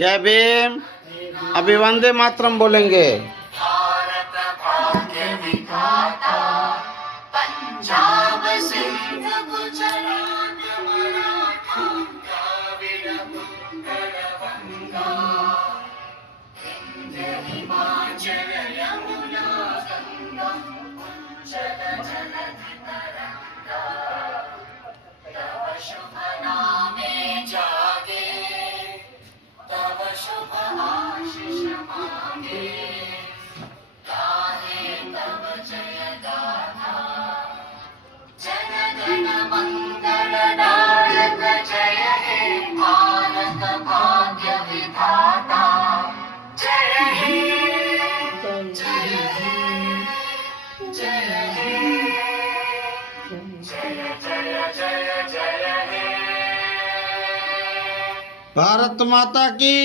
जय भीम। अभी वंदे मातरम बोलेंगे। भारत भाग्य विधाता, पंजाब सिंध गुजरात मराठा द्राविड उत्कल गंगा, विंध्य हिमाचल यमुना गंगा, उज्जल जलधि तरंगा, तव शुभ नामे जागे, तव शुभ आशीष मांगे, गाहे तव जय गाथा, जन गण मंगल नायक जय हे भारत भाग्य विधाता, जय हे जय हे जय हे जय जय जय जय हे। भारत माता की